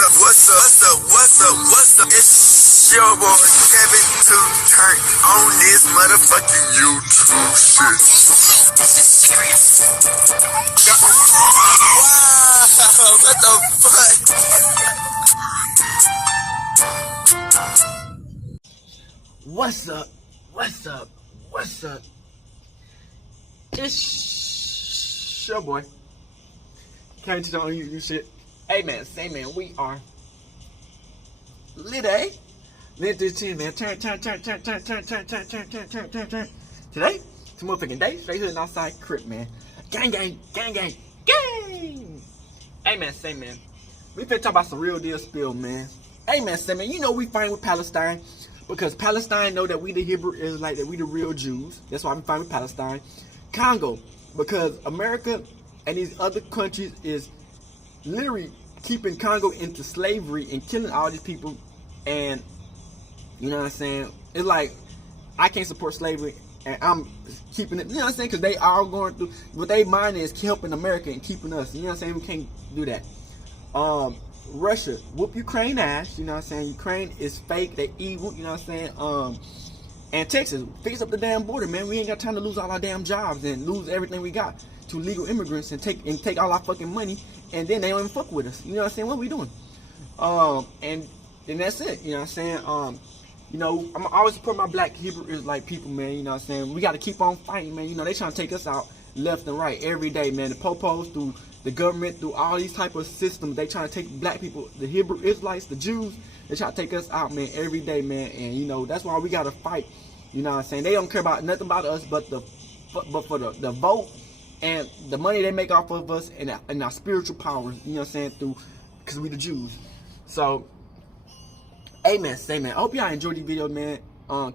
What's up? It's your boy Kevin to turn on this motherfucking YouTube shit. This is serious. Wow, what the fuck? What's up? It's your boy Kanye to turn on YouTube shit. Hey man, say man, we are Lled. Let this team, man. Turn. Today, it's a motherfucking day. Straight hood and outside crip, man. Gang. Hey man, say man. We finna talk about some real deal spill, man. Hey man, say man, you know we fighting with Palestine because Palestine know that we the Hebrew Israelites, that we the real Jews. That's why we fighting with Palestine. Congo, because America and these other countries is literally keeping Congo into slavery and killing all these people. And you know what I'm saying, it's like I can't support slavery and I'm keeping it, you know what I'm saying, because they are going through what they mind is helping America and keeping us, you know what I'm saying. We can't do that. Russia whoop Ukraine ass, you know what I'm saying. Ukraine is fake, they evil, you know what I'm saying. And Texas fix up the damn border, man. We ain't got time to lose all our damn jobs and lose everything we got to legal immigrants and take all our fucking money, and then they don't even fuck with us, you know what I'm saying. What we doing? And that's it, you know what I'm saying. You know, I'm always support my black Hebrew Israelite people, man, you know what I'm saying. We got to keep on fighting, man. You know, they trying to take us out left and right every day, man. The popos, through the government, through all these type of systems, they trying to take black people, the Hebrew Israelites, the Jews, they try to take us out, man, every day, man. And, you know, that's why we got to fight, you know what I'm saying. They don't care about nothing about us but for the vote and the money they make off of us and our spiritual powers, you know what I'm saying, because we the Jews. So, hey man, say man, I hope y'all enjoyed the video, man.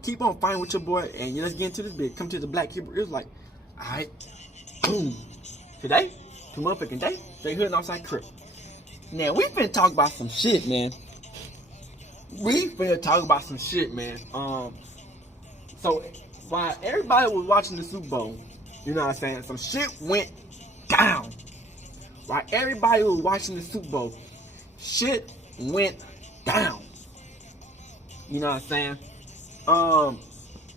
Keep on fighting with your boy, and let's get into this bit. Come to the Black Hebrew Israelite. Alright. Boom. Today, to motherfucking day, they hood and outside crip. Now, we finna talk about some shit, man. So, while everybody was watching the Super Bowl, you know what I'm saying, some shit went down. While everybody was watching the Super Bowl, shit went down. You know what I'm saying?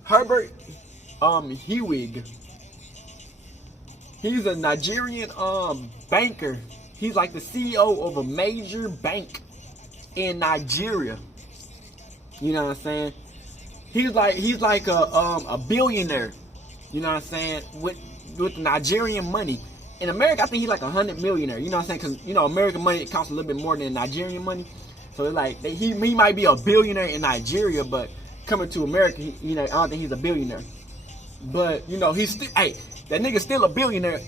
Herbert, Wigwe. He's a Nigerian banker. He's like the CEO of a major bank in Nigeria. You know what I'm saying? He's like a billionaire. You know what I'm saying? With Nigerian money. In America, I think he's like 100 millionaire. You know what I'm saying? Because you know American money, it costs a little bit more than Nigerian money. So it's like he might be a billionaire in Nigeria, but coming to America, you know, I don't think he's a billionaire. But you know, he's still, hey, that nigga's still a billionaire.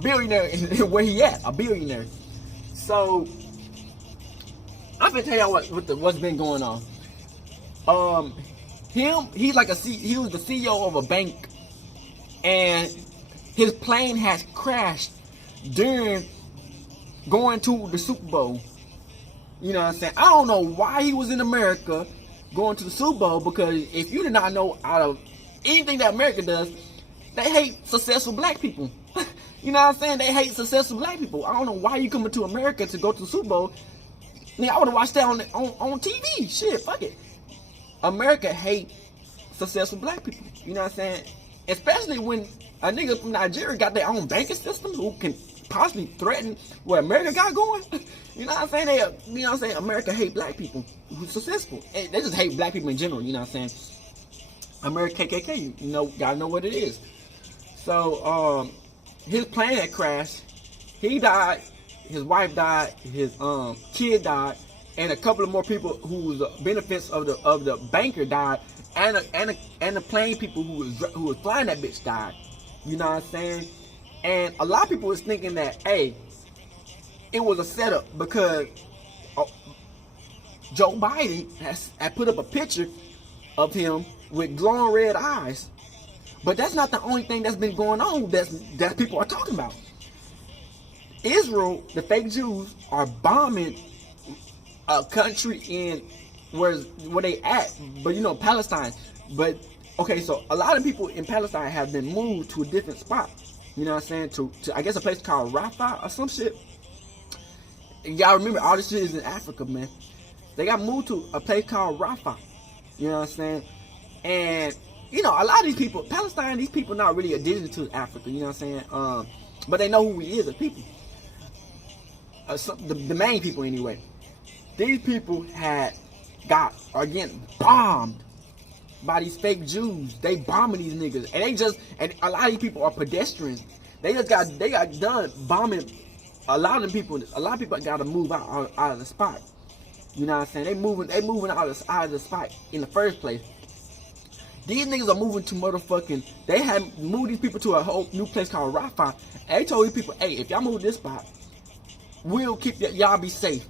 Where he at? A billionaire. So I'm gonna tell y'all what's been going on. He was the CEO of a bank, and his plane has crashed during going to the Super Bowl. You know what I'm saying? I don't know why he was in America going to the Super Bowl, because if you did not know, out of anything that America does, they hate successful black people. You know what I'm saying? They hate successful black people. I don't know why you coming to America to go to the Super Bowl. I mean, I would have watched that on TV. Shit, fuck it. America hate successful black people. You know what I'm saying? Especially when a nigga from Nigeria got their own banking system who can possibly threaten what America got going. You know what I'm saying? You know what I'm saying? America hate black people who's successful. They just hate black people in general, you know what I'm saying? America KKK, you know, gotta know what it is. So, his plane had crashed. He died, his wife died, his kid died, and a couple of more people whose benefits of the banker died, and the plane people who was flying that bitch died. You know what I'm saying? And a lot of people was thinking that, hey, it was a setup because Joe Biden had put up a picture of him with glowing red eyes. But that's not the only thing that's been going on that people are talking about. Israel, the fake Jews, are bombing a country in where they at, but you know, Palestine. But okay, so a lot of people in Palestine have been moved to a different spot. You know what I'm saying? To I guess a place called Rafah or some shit. y'all remember all this shit is in Africa, man. They got moved to a place called Rafah. You know what I'm saying? And you know, a lot of these people, Palestine, these people not really indigenous to Africa. You know what I'm saying? But they know who we is as people. The main people anyway. These people are getting bombed by these fake Jews. They bombing these niggas, and a lot of these people are pedestrians. They got done bombing a lot of people. A lot of people got to move out of the spot. You know what I'm saying? They moving out of the spot in the first place. These niggas are moving to motherfucking. They have moved these people to a whole new place called Rafah. And they told these people, hey, if y'all move this spot, we'll keep y'all be safe.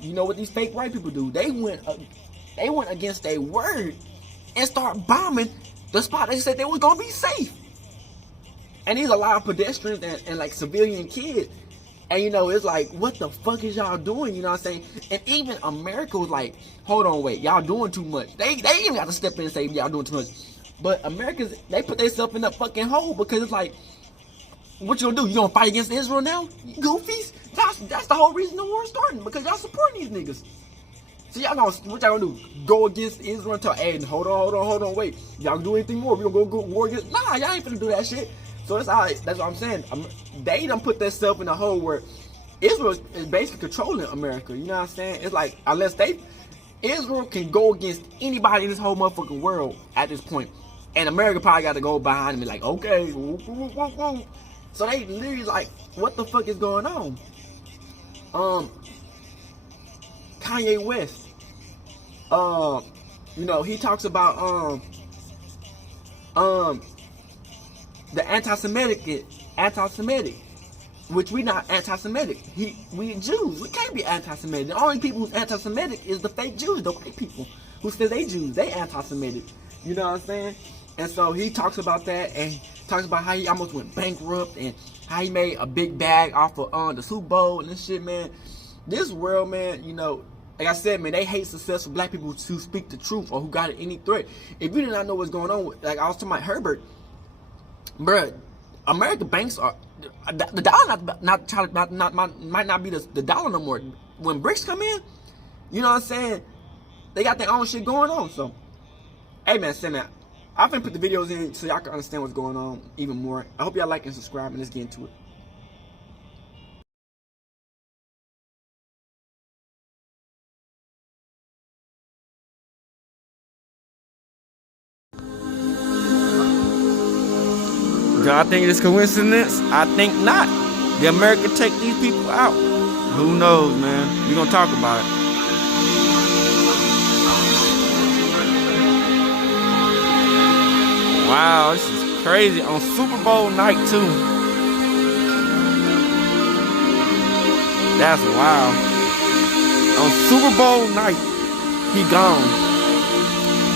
You know what these fake white people do? They went against their word and start bombing the spot they said they was gonna be safe. And these a lot of pedestrians and like civilian kids. And you know, it's like, what the fuck is y'all doing? You know what I'm saying? And even America was like, hold on, wait, y'all doing too much. They even got to step in and say y'all doing too much. But Americans, they put themselves in that fucking hole because it's like, what you gonna do? You gonna fight against Israel now? You goofies? That's the whole reason the war is starting, because y'all supporting these niggas. So what y'all gonna do? Go against Israel and tell, hey, hold on, wait. Y'all do anything more? We gonna go war against? Nah, y'all ain't finna do that shit. So that's what I'm saying. They done put themselves in a hole where Israel is basically controlling America. You know what I'm saying? It's like, Israel can go against anybody in this whole motherfucking world at this point. And America probably got to go behind them and be like, okay. So they literally like, what the fuck is going on? Kanye West. You know, he talks about the anti-Semitic, which we not anti-Semitic. We Jews. We can't be anti-Semitic. The only people who's anti-Semitic is the fake Jews, the white people who say they Jews. They anti-Semitic. You know what I'm saying? And so he talks about that, and he talks about how he almost went bankrupt and how he made a big bag off of the Super Bowl and this shit, man. This world, man, you know, like I said, man, they hate successful black people who speak the truth or who got any threat. If you did not know what's going on with, like I was talking about Herbert, bruh, American banks are the dollar might not be the dollar no more. When BRICS come in, you know what I'm saying? They got their own shit going on. So, hey man, send that. I'm finna put the videos in so y'all can understand what's going on even more. I hope y'all like and subscribe, and let's get into it. Do I think it's coincidence? I think not. The America take these people out. Who knows, man? We're gonna talk about it. Wow, this is crazy. On Super Bowl night too. That's wild. On Super Bowl night, he gone.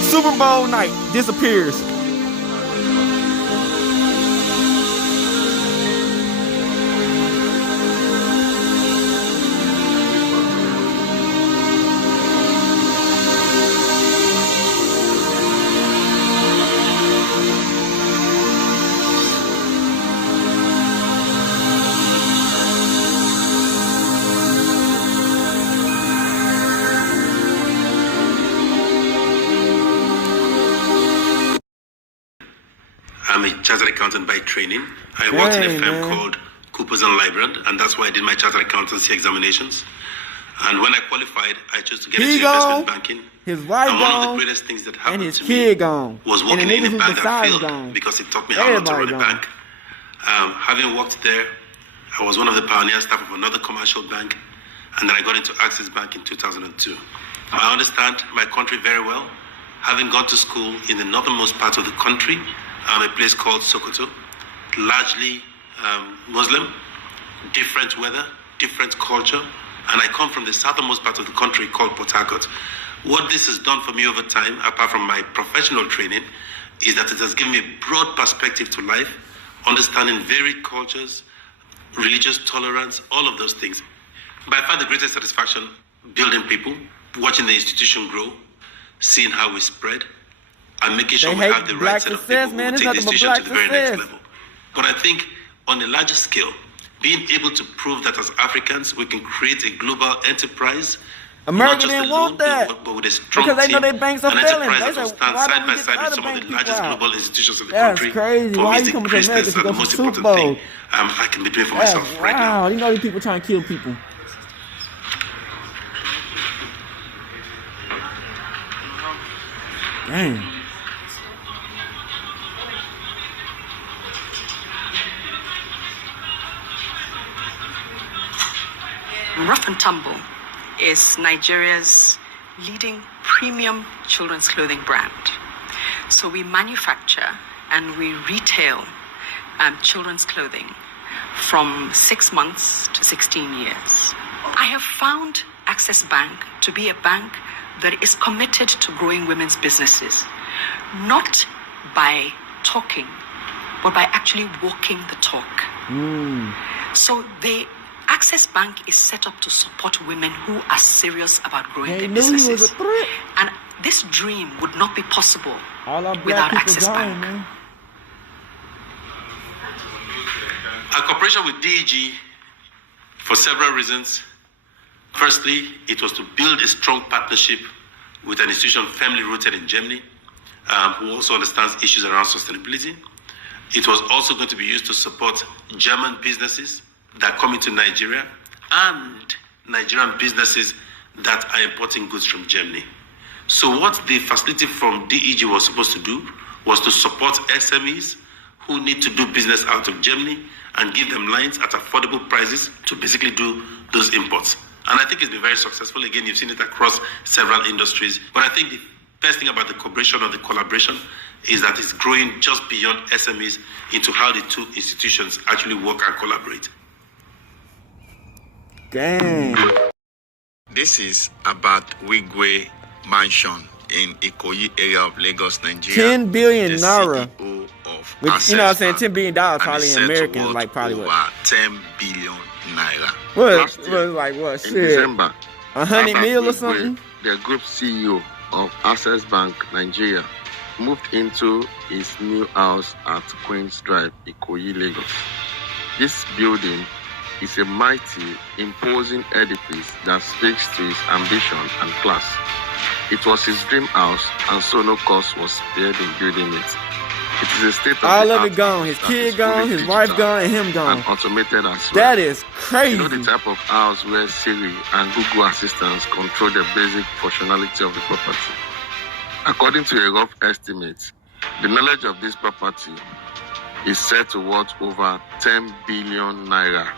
Super Bowl night, disappears. I'm a chartered accountant by training. I worked in a firm called Coopers & Lybrand, and that's why I did my chartered accountancy examinations. And when I qualified, I chose to get into investment banking. His wife and gone, one of the greatest things that happened and his to kid me gone, was working in a bank that failed gone, because it taught me how not to run a bank. Having worked there, I was one of the pioneer staff of another commercial bank, and then I got into Access Bank in 2002. I understand my country very well, having gone to school in the northernmost part of the country, a place called Sokoto, largely Muslim, different weather, different culture, and I come from the southernmost part of the country called Port Harcourt. What this has done for me over time, apart from my professional training, is that it has given me a broad perspective to life, understanding varied cultures, religious tolerance, all of those things. By far the greatest satisfaction, building people, watching the institution grow, seeing how we spread, and making sure we have the right set of people who take the institution to the very next level. But I think on a larger scale, being able to prove that as Africans we can create a global enterprise. America didn't want that but with a strong because they know team, their banks are an failing. enterprise They that will said, stand why side don't we by get side the with other some of bank the people largest out? global institutions of the That's country. crazy. For Why me, you the coming to America greatest to and go the to most Super important Bowl? thing I can be doing for myself right now. Wow, you know these people trying to kill people. Dang. Rough and Tumble is Nigeria's leading premium children's clothing brand. So we manufacture and we retail children's clothing from 6 months to 16 years. I have found Access Bank to be a bank that is committed to growing women's businesses, not by talking, but by actually walking the talk. So the Access Bank is set up to support women who are serious about growing their businesses. And this dream would not be possible without Access Bank. Man. Our cooperation with DEG for several reasons. Firstly, it was to build a strong partnership with an institution firmly rooted in Germany, who also understands issues around sustainability. It was also going to be used to support German businesses that come into Nigeria and Nigerian businesses that are importing goods from Germany. So what the facility from DEG was supposed to do was to support SMEs who need to do business out of Germany and give them lines at affordable prices to basically do those imports. And I think it's been very successful. Again, you've seen it across several industries. But I think the best thing about the cooperation or the collaboration is that it's growing just beyond SMEs into how the two institutions actually work and collaborate. Dang. This is about Wigwe Mansion in Ikoyi area of Lagos, Nigeria. 10 billion naira. Which, you know what I'm saying? $10 billion probably in American, like probably over what? 10 billion naira. What? Like what? In Shit. December, 100 mil or Wigwe, something? the group CEO of Access Bank Nigeria, moved into his new house at Queen's Drive, Ikoyi, Lagos. This building is a mighty, imposing edifice that speaks to his ambition and class. It was his dream house, and so no cost was spared in building it. It is a state of all of it gone. His kid gone, his wife gone, and him gone. And automated as well. That is crazy. You know the type of house where Siri and Google assistants control the basic functionality of the property. According to a rough estimate, the knowledge of this property is said to worth over 10 billion naira.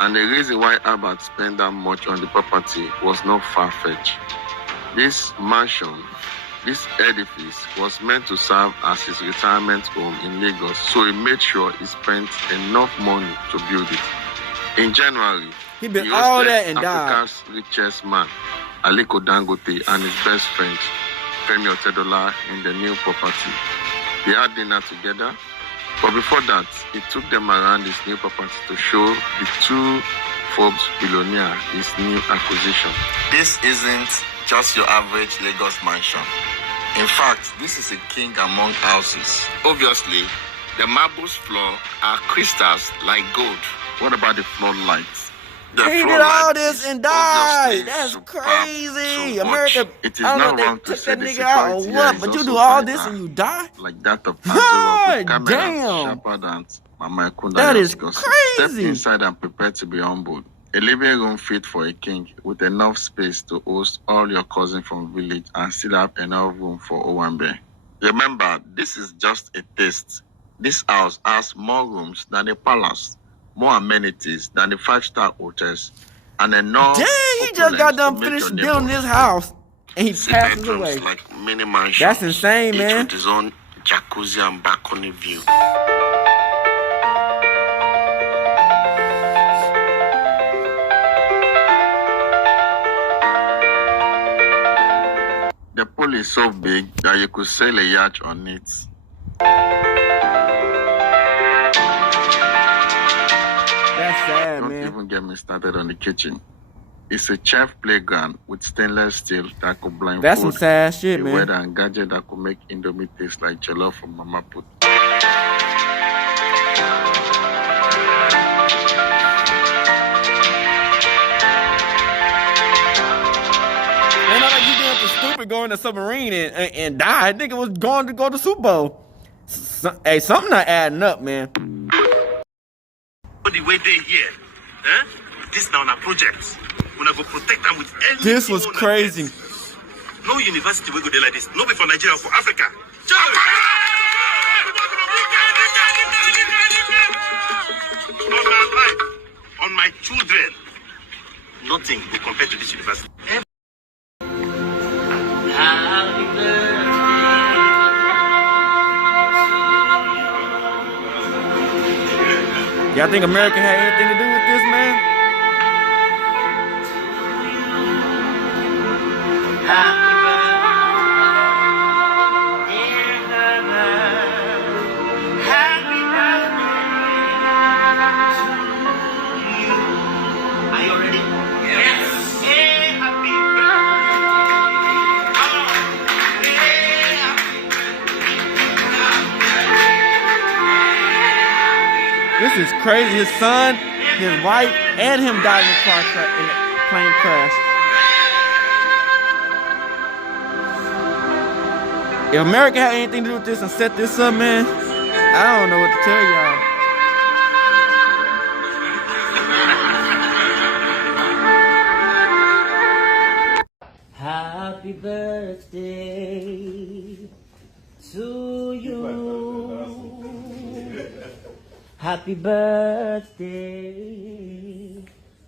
And the reason why Herbert spent that much on the property was not far-fetched. This mansion, this edifice, was meant to serve as his retirement home in Lagos, so he made sure he spent enough money to build it. In January, he built all that and Africa's richest man, Aliko Dangote, and his best friend, Femi Otedola, in the new property. They had dinner together, but before that, he took them around his new property to show the two Forbes billionaire his new acquisition. This isn't just your average Lagos mansion. In fact, this is a king among houses. Obviously, the marbles floor are crystals like gold. What about the floodlights? He did all this and died. That's crazy. America, it is not wrong to say that nigga out or what, but you do all this and you die? Like that of damn. That is crazy. Step inside and prepare to be humbled. A living room fit for a king with enough space to host all your cousins from village and still have enough room for Owambe. Remember, this is just a taste. This house has more rooms than a palace, more amenities than the 5-star hotels, and enough. Dang, he just got done finished building this house and he passes away. Like mini mansions. That's insane, man. Each with his own jacuzzi and balcony view. The pool is so big that you could sail a yacht on it. That's sad, Don't man. even get me started on the kitchen. It's a chef playground with stainless steel that could blindfold. That's some sad shit, man. Weather and gadget that could make Indomie taste like jollof from Mama Put. stupid going to submarine and die. Nigga was going to go to Super Bowl. Hey, something not adding up, man. The way they here, this now on a project. We're gonna go protect them with everything. This was crazy. No university will go there like this. No be for Nigeria, for Africa. On my life, on my children, nothing will compare to this university. Y'all think America had anything to do with this, man? Are you ready? Yes. This is crazy. His son, his wife, and him died in a plane crash. If America had anything to do with this and set this up, man, I don't know what to tell y'all. Happy birthday to you. Happy birthday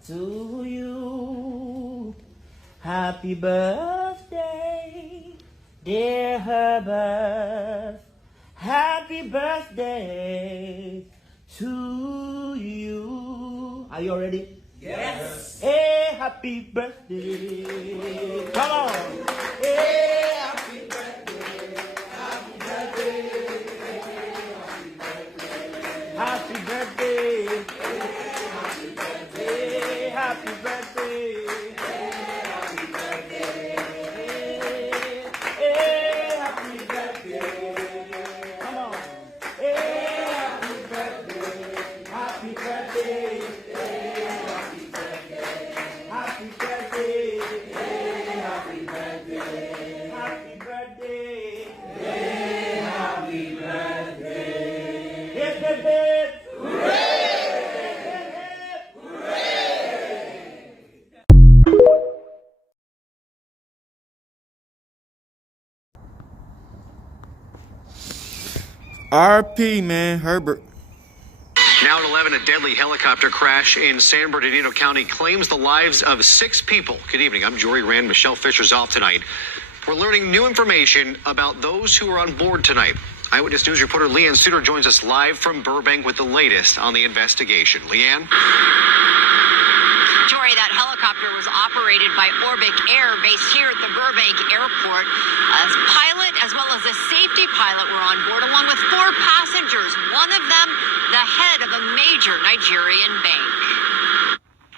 to you. Happy birthday, dear Herbert. Happy birthday to you. Are you ready? Yes. Hey, happy birthday. Come on. Hey, happy birthday. Happy birthday. Happy birthday. Happy birthday. Happy birthday. Happy birthday. Hey, happy birthday. Come on. Hey, happy birthday. Happy birthday. Happy birthday. Happy birthday. Happy birthday. Happy birthday. Hip, hip, hip. RP, man, Herbert. Now at 11, a deadly helicopter crash in San Bernardino County claims the lives of 6 people. Good evening. I'm Jory Rand. Michelle Fisher's off tonight. We're learning new information about those who are on board tonight. Eyewitness News reporter Leanne Suter joins us live from Burbank with the latest on the investigation. Leanne? Jory, that helicopter was operated by Orbic Air based here at the Burbank Airport. A pilot as well as a safety pilot were on board along with 4 passengers, one of them the head of a major Nigerian bank.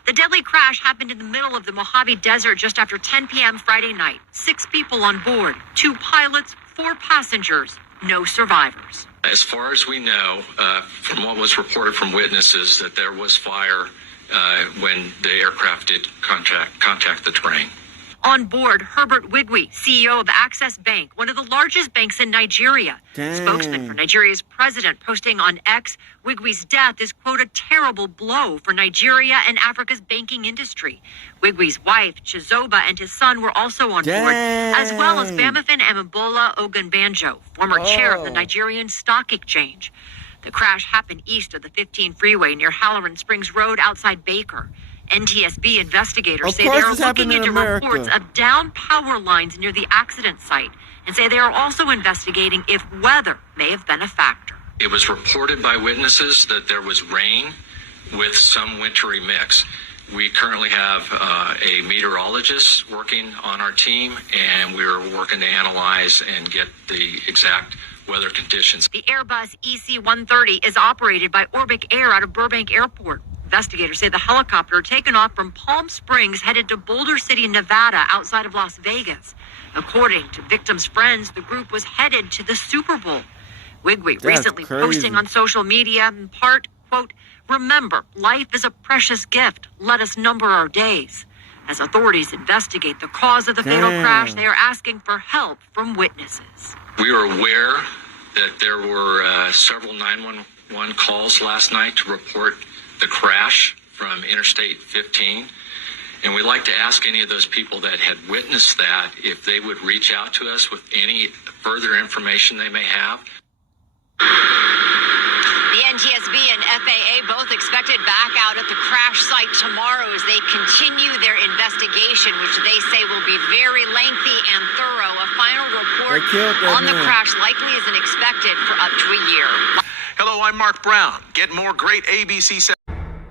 The deadly crash happened in the middle of the Mojave Desert just after 10 p.m. Friday night. 6 people on board, 2 pilots, 4 passengers, no survivors. As far as we know, from what was reported from witnesses, that there was fire when the aircraft did contact the terrain. On board, Herbert Wigwe, CEO of Access Bank, one of the largest banks in Nigeria. Dang. Spokesman for Nigeria's president posting on X, Wigwe's death is, quote, a terrible blow for Nigeria and Africa's banking industry. Wigwe's wife, Chizoba, and his son were also on board, as well as Bamifin Ambola Ogunbanjo, former chair of the Nigerian Stock Exchange. The crash happened east of the 15 freeway near Halloran Springs Road outside Baker. NTSB investigators say they are looking into reports of downed power lines near the accident site and say they are also investigating if weather may have been a factor. It was reported by witnesses that there was rain with some wintry mix. We currently have a meteorologist working on our team, and we're working to analyze and get the exact weather conditions. The Airbus EC-130 is operated by Orbic Air out of Burbank Airport. Investigators say the helicopter taken off from Palm Springs headed to Boulder City, Nevada, outside of Las Vegas. According to victims' friends, the group was headed to the Super Bowl. Wigwe recently posting on social media, in part, quote, "Remember, life is a precious gift. Let us number our days." As authorities investigate the cause of the fatal crash, they are asking for help from witnesses. We are aware that there were several 911 calls last night to report the crash from Interstate 15. And we'd like to ask any of those people that had witnessed that if they would reach out to us with any further information they may have. The NTSB and FAA both expected back out at the crash site tomorrow as they continue their investigation, which they say will be very lengthy and thorough. A final report on the crash likely isn't expected for up to a year. Hello, I'm Mark Brown. Get more great ABC.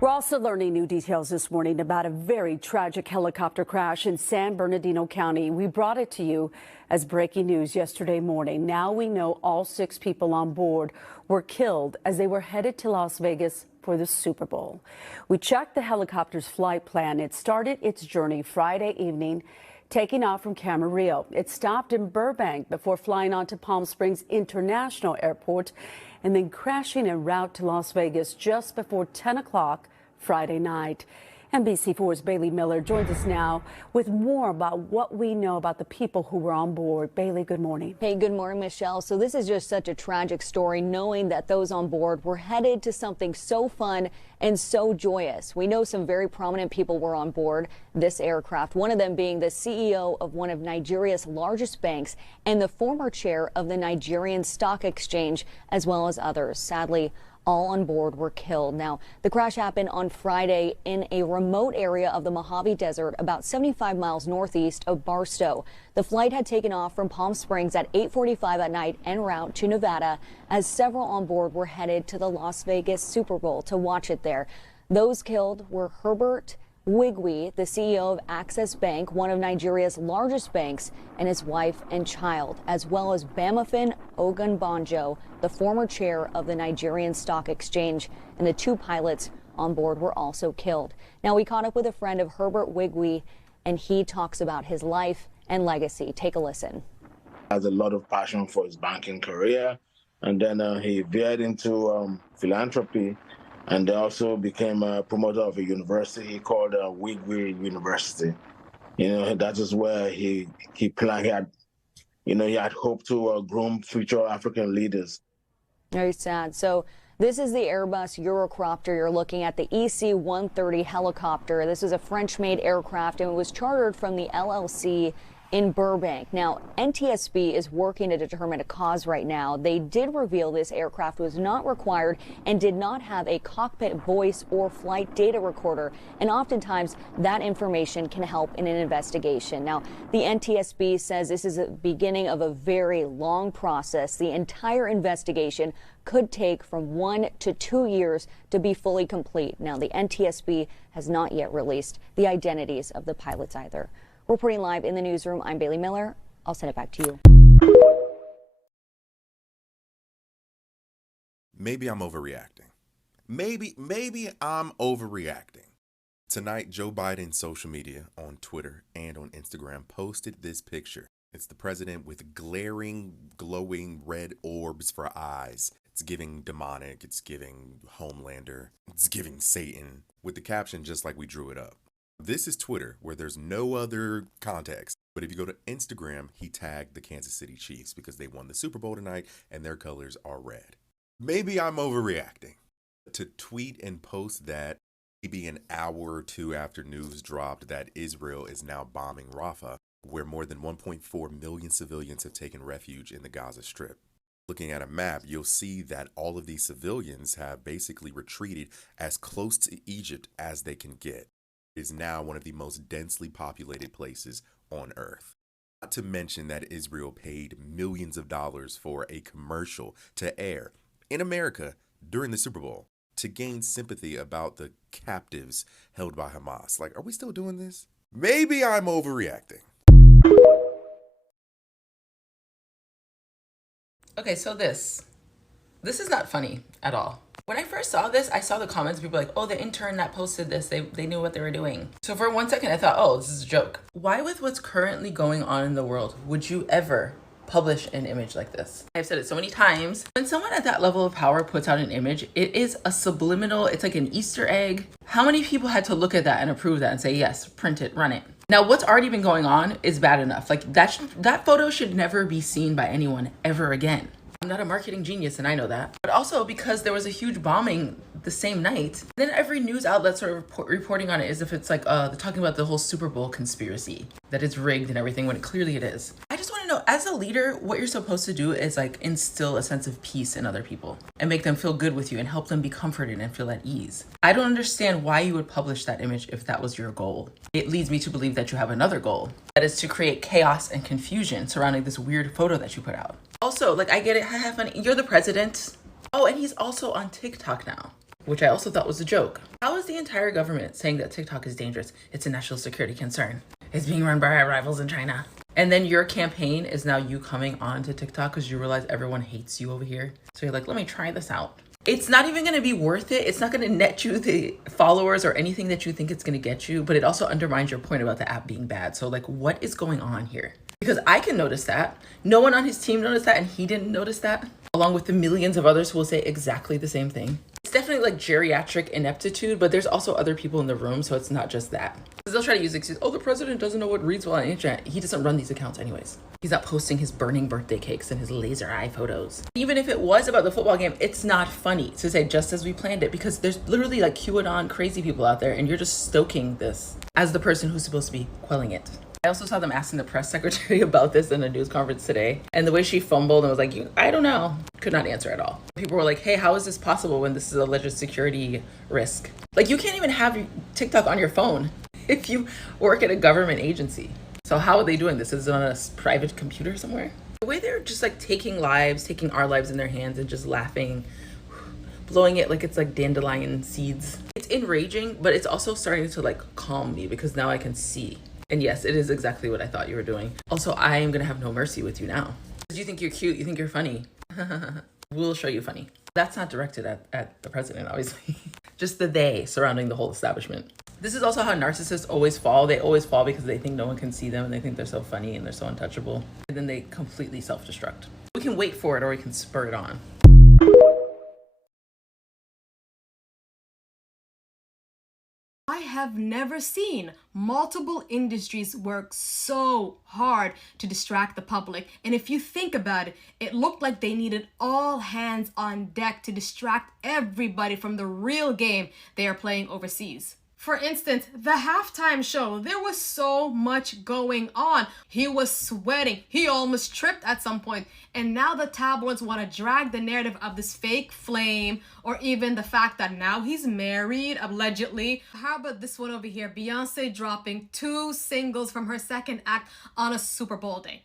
We're also learning new details this morning about a very tragic helicopter crash in San Bernardino County. We brought it to you as breaking news yesterday morning. Now we know all 6 people on board were killed as they were headed to Las Vegas for the Super Bowl. We checked the helicopter's flight plan. It started its journey Friday evening, taking off from Camarillo. It stopped in Burbank before flying on to Palm Springs International Airport and then crashing en route to Las Vegas just before 10 o'clock Friday night. NBC4's Bailey Miller joins us now with more about what we know about the people who were on board. Bailey, good morning. Hey, good morning, Michelle. So this is just such a tragic story, knowing that those on board were headed to something so fun and so joyous. We know some very prominent people were on board this aircraft, one of them being the CEO of one of Nigeria's largest banks and the former chair of the Nigerian Stock Exchange, as well as others. Sadly, all on board were killed. Now, the crash happened on Friday in a remote area of the Mojave Desert, about 75 miles northeast of Barstow. The flight had taken off from Palm Springs at 8:45 at night en route to Nevada, as several on board were headed to the Las Vegas Super Bowl to watch it there. Those killed were Herbert, Wigwe, the CEO of Access Bank, one of Nigeria's largest banks, and his wife and child, as well as Bamafin Ogunbanjo, the former chair of the Nigerian Stock Exchange, and the 2 pilots on board were also killed. Now, we caught up with a friend of Herbert Wigwe, and he talks about his life and legacy. Take a listen. He has a lot of passion for his banking career, and then he veered into philanthropy, and also became a promoter of a university called Wigwe University. You know, that is where he planned. He had hoped to groom future African leaders. Very sad. So this is the Airbus Eurocopter. You're looking at the EC-130 helicopter. This is a French-made aircraft, and it was chartered from the LLC in Burbank. Now, NTSB is working to determine a cause right now. They did reveal this aircraft was not required and did not have a cockpit voice or flight data recorder, and oftentimes that information can help in an investigation. Now, the NTSB says this is the beginning of a very long process. The entire investigation could take from 1 to 2 years to be fully complete. Now, the NTSB has not yet released the identities of the pilots either. Reporting live in the newsroom, I'm Bailey Miller. I'll send it back to you. Maybe I'm overreacting. Maybe I'm overreacting. Tonight, Joe Biden's social media on Twitter and on Instagram posted this picture. It's the president with glaring, glowing red orbs for eyes. It's giving demonic, it's giving Homelander, it's giving Satan, with the caption just like we drew it up. This is Twitter, where there's no other context. But if you go to Instagram, he tagged the Kansas City Chiefs because they won the Super Bowl tonight and their colors are red. Maybe I'm overreacting. To tweet and post that maybe an hour or 2 after news dropped that Israel is now bombing Rafah, where more than 1.4 million civilians have taken refuge in the Gaza Strip. Looking at a map, you'll see that all of these civilians have basically retreated as close to Egypt as they can get. It is now one of the most densely populated places on Earth. Not to mention that Israel paid millions of dollars for a commercial to air in America during the Super Bowl to gain sympathy about the captives held by Hamas. Like, are we still doing this? Maybe I'm overreacting. Okay, so this is not funny at all. When I first saw this, I saw the comments, people were like, oh, the intern that posted this, they knew what they were doing. So for 1 second, I thought, oh, this is a joke. Why with what's currently going on in the world would you ever publish an image like this. I've said it so many times. When someone at that level of power puts out an image, it is a subliminal, it's like an Easter egg. How many people had to look at that and approve that and say, yes, print it, run it? Now, what's already been going on is bad enough. Like that photo should never be seen by anyone ever again. I'm not a marketing genius and I know that. But also because there was a huge bombing the same night, then every news outlet sort of reporting on it as if it's like they're talking about the whole Super Bowl conspiracy, that it's rigged and everything when clearly it is. I just want to know, as a leader, what you're supposed to do is like instill a sense of peace in other people and make them feel good with you and help them be comforted and feel at ease. I don't understand why you would publish that image if that was your goal. It leads me to believe that you have another goal, that is to create chaos and confusion surrounding this weird photo that you put out. Also, like, I get it, haha, funny, you're the president. Oh, and he's also on TikTok now, which I also thought was a joke. How is the entire government saying that TikTok is dangerous? It's a national security concern. It's being run by our rivals in China. And then your campaign is now you coming on to TikTok because you realize everyone hates you over here. So you're like, let me try this out. It's not even going to be worth it. It's not going to net you the followers or anything that you think it's going to get you, but it also undermines your point about the app being bad. So like, what is going on here? Because I can notice that. No one on his team noticed that and he didn't notice that, along with the millions of others who will say exactly the same thing. It's definitely like geriatric ineptitude, but there's also other people in the room, so it's not just that. Because they'll try to use excuses, oh, the president doesn't know what reads well on the internet. He doesn't run these accounts anyways. He's not posting his burning birthday cakes and his laser eye photos. Even if it was about the football game, it's not funny to say just as we planned it, because there's literally like QAnon crazy people out there and you're just stoking this as the person who's supposed to be quelling it. I also saw them asking the press secretary about this in a news conference today. And the way she fumbled and was like, I don't know, could not answer at all. People were like, hey, how is this possible when this is a alleged security risk? Like, you can't even have TikTok on your phone if you work at a government agency. So how are they doing this? Is it on a private computer somewhere? The way they're just like taking our lives in their hands and just laughing, blowing it like it's like dandelion seeds. It's enraging, but it's also starting to like calm me because now I can see. And yes, it is exactly what I thought you were doing. Also, I am gonna have no mercy with you now. You think you're cute, you think you're funny. We'll show you funny. That's not directed at the president, obviously. Just the they surrounding the whole establishment. This is also how narcissists always fall. They always fall because they think no one can see them and they think they're so funny and they're so untouchable. And then they completely self-destruct. We can wait for it or we can spur it on. I have never seen multiple industries work so hard to distract the public. And if you think about it, it looked like they needed all hands on deck to distract everybody from the real game they are playing overseas. For instance, the halftime show, there was so much going on. He was sweating. He almost tripped at some point. And now the tabloids want to drag the narrative of this fake flame, or even the fact that now he's married, allegedly. How about this one over here? Beyonce dropping 2 singles from her second act on a Super Bowl day.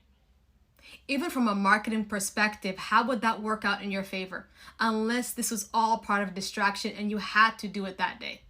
Even from a marketing perspective, how would that work out in your favor? Unless this was all part of a distraction and you had to do it that day.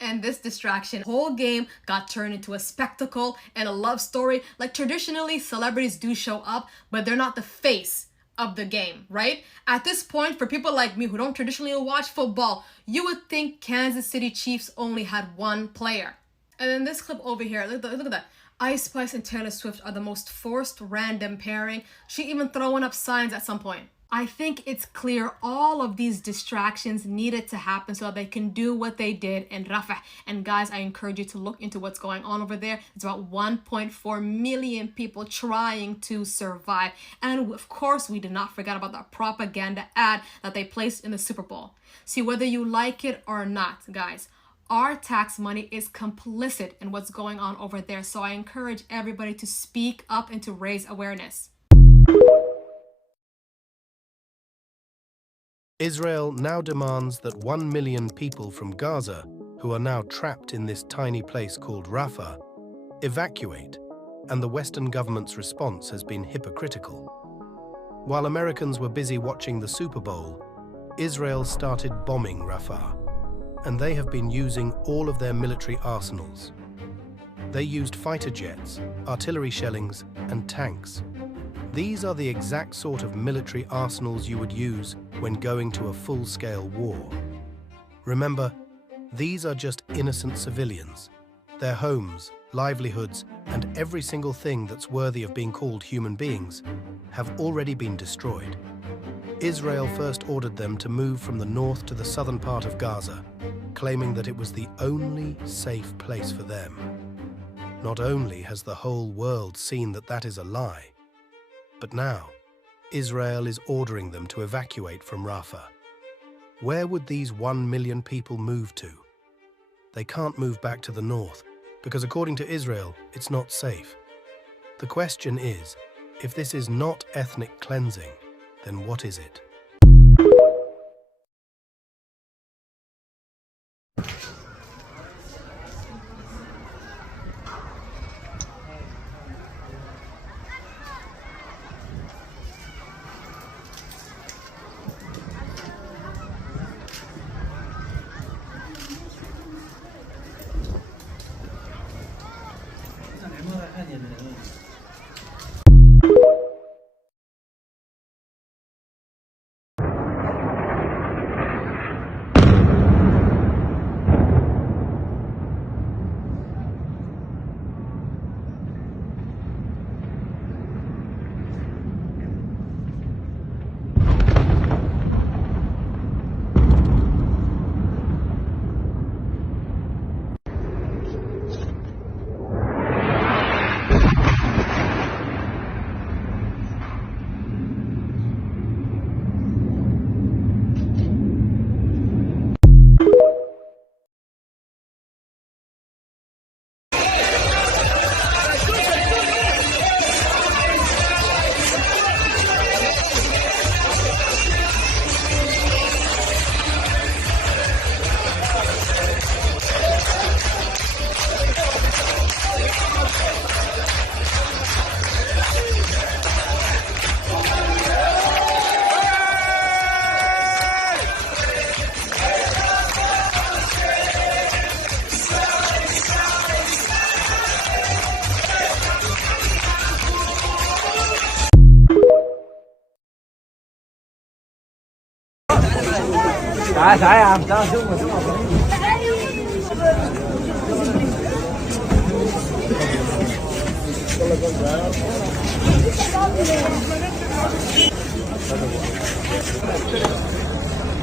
And this distraction, whole game got turned into a spectacle and a love story. Like traditionally, celebrities do show up, but they're not the face of the game, right? At this point, for people like me who don't traditionally watch football, you would think Kansas City Chiefs only had one player. And then this clip over here, look at that. Ice Spice and Taylor Swift are the most forced random pairing. She even throwing up signs at some point. I think it's clear all of these distractions needed to happen so that they can do what they did in Rafah. And guys, I encourage you to look into what's going on over there. It's about 1.4 million people trying to survive. And of course, we did not forget about that propaganda ad that they placed in the Super Bowl. See, whether you like it or not, guys, our tax money is complicit in what's going on over there. So I encourage everybody to speak up and to raise awareness. Israel now demands that 1 million people from Gaza, who are now trapped in this tiny place called Rafah, evacuate, and the Western government's response has been hypocritical. While Americans were busy watching the Super Bowl, Israel started bombing Rafah, and they have been using all of their military arsenals. They used fighter jets, artillery shellings, and tanks. These are the exact sort of military arsenals you would use when going to a full-scale war. Remember, these are just innocent civilians. Their homes, livelihoods, and every single thing that's worthy of being called human beings have already been destroyed. Israel first ordered them to move from the north to the southern part of Gaza, claiming that it was the only safe place for them. Not only has the whole world seen that that is a lie, but now Israel is ordering them to evacuate from Rafah. Where would these 1 million people move to? They can't move back to the north, because according to Israel, it's not safe. The question is, if this is not ethnic cleansing, then what is it?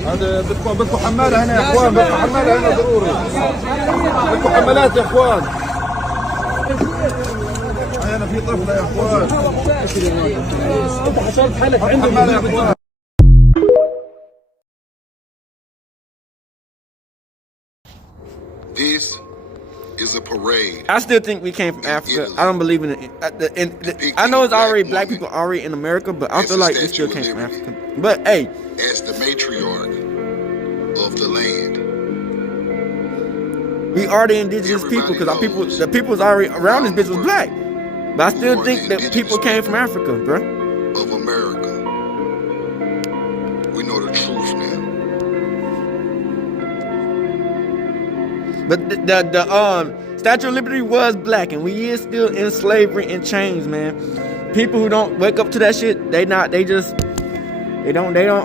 هذا بدكم حمالة هنا يا اخوان، بدكم حمالة هنا ضروري، بدكم حمالات يا اخوان. هنا في طفلة يا اخوان. انت حصلت حالك عندي حمالة يا اخوان. This is a parade. I still think we came from Africa. I don't believe in it. I know it's already black people already in America, but I feel like we still came from Africa. But hey, as the matriarch of the land, we are the indigenous people because the people's already around this bitch was black. But I still think that people came from Africa, bro. Of America, we know the truth now. But the Statue of Liberty was black, and we is still in slavery and chains, man. People who don't wake up to that shit, they don't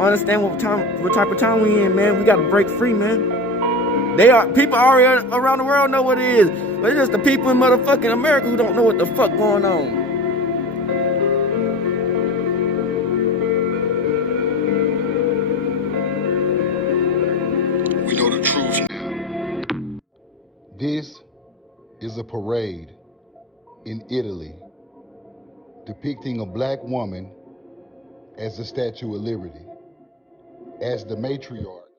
understand what type of time we in, man. We gotta break free, man. People already around the world know what it is, but it's just the people in motherfucking America who don't know what the fuck going on. We know the truth now. This is a parade in Italy depicting a black woman as the Statue of Liberty, as the matriarch